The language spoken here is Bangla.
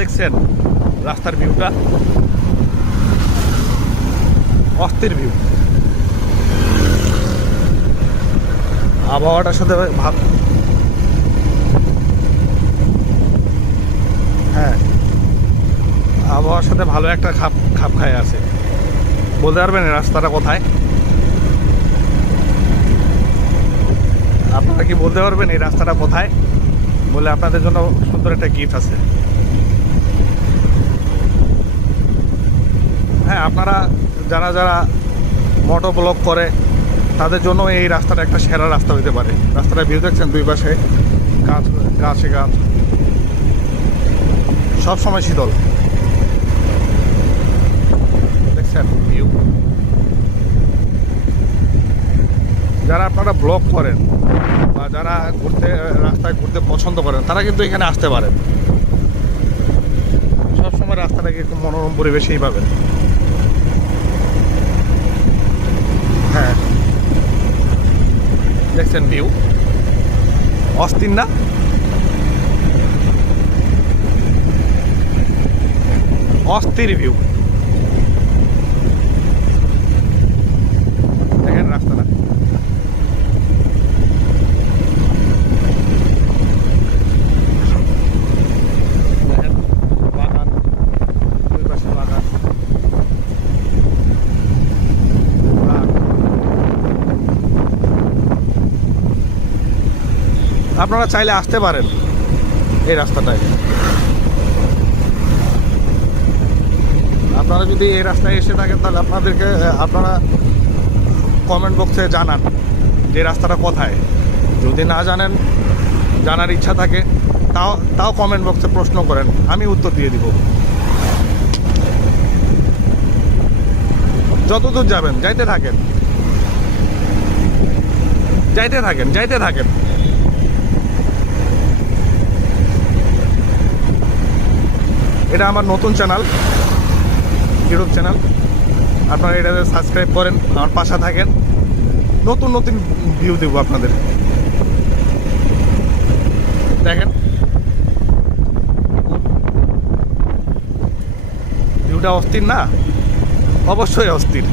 দেখছেন রাস্তার ভিউটা, অস্থির ভিউ। আবহাওয়াটার সাথে হ্যাঁ, আবহাওয়ার সাথে ভালো একটা খাপ খায় আছে। বলতে পারবেন এই রাস্তাটা কোথায়? আপনারা কি বলতে পারবেন এই রাস্তাটা কোথায়? বলে আপনাদের জন্য সুন্দর একটা গিফট আছে। হ্যাঁ, আপনারা যারা যারা মোটো ব্লগ করে তাদের জন্য এই রাস্তাটা একটা সেরা রাস্তা হতে পারে। রাস্তাটা ভিউ দেখছেন, দুই পাশে গাছে গাছ, সব সময় শীতল। দেখছেন ভিউ। যারা আপনারা ব্লগ করেন বা যারা রাস্তায় ঘুরতে পছন্দ করেন তারা কিন্তু এখানে আসতে পারেন। সবসময় রাস্তাটাকে একটু মনোরম পরিবেশেই পাবেন। হ্যাঁ, দেখছেন ভিউ, অস্থির না? অস্থির ভিউ। দেখেন রাস্তাটা, দেখেন বাগান, দুই পাশে বাগান। আপনারা চাইলে আসতে পারেন এই রাস্তাটায়। আপনারা যদি এই রাস্তায় এসে থাকেন তাহলে আপনারা কমেন্ট বক্সে জানান যে রাস্তাটা কোথায়। যদি না জানেন, জানার ইচ্ছা থাকে, তাও কমেন্ট বক্সে প্রশ্ন করেন, আমি উত্তর দিয়ে দিব। যতদূর যাবেন যাইতে থাকেন, যাইতে থাকেন, যাইতে থাকেন। এটা আমার নতুন চ্যানেল, ইউটিউব চ্যানেল। আপনারা এটাতে সাবস্ক্রাইব করেন, আমার পাশে থাকেন, নতুন নতুন ভিউ দেব আপনাদের। দেখেন ভিউটা অস্থির না? অবশ্যই অস্থির।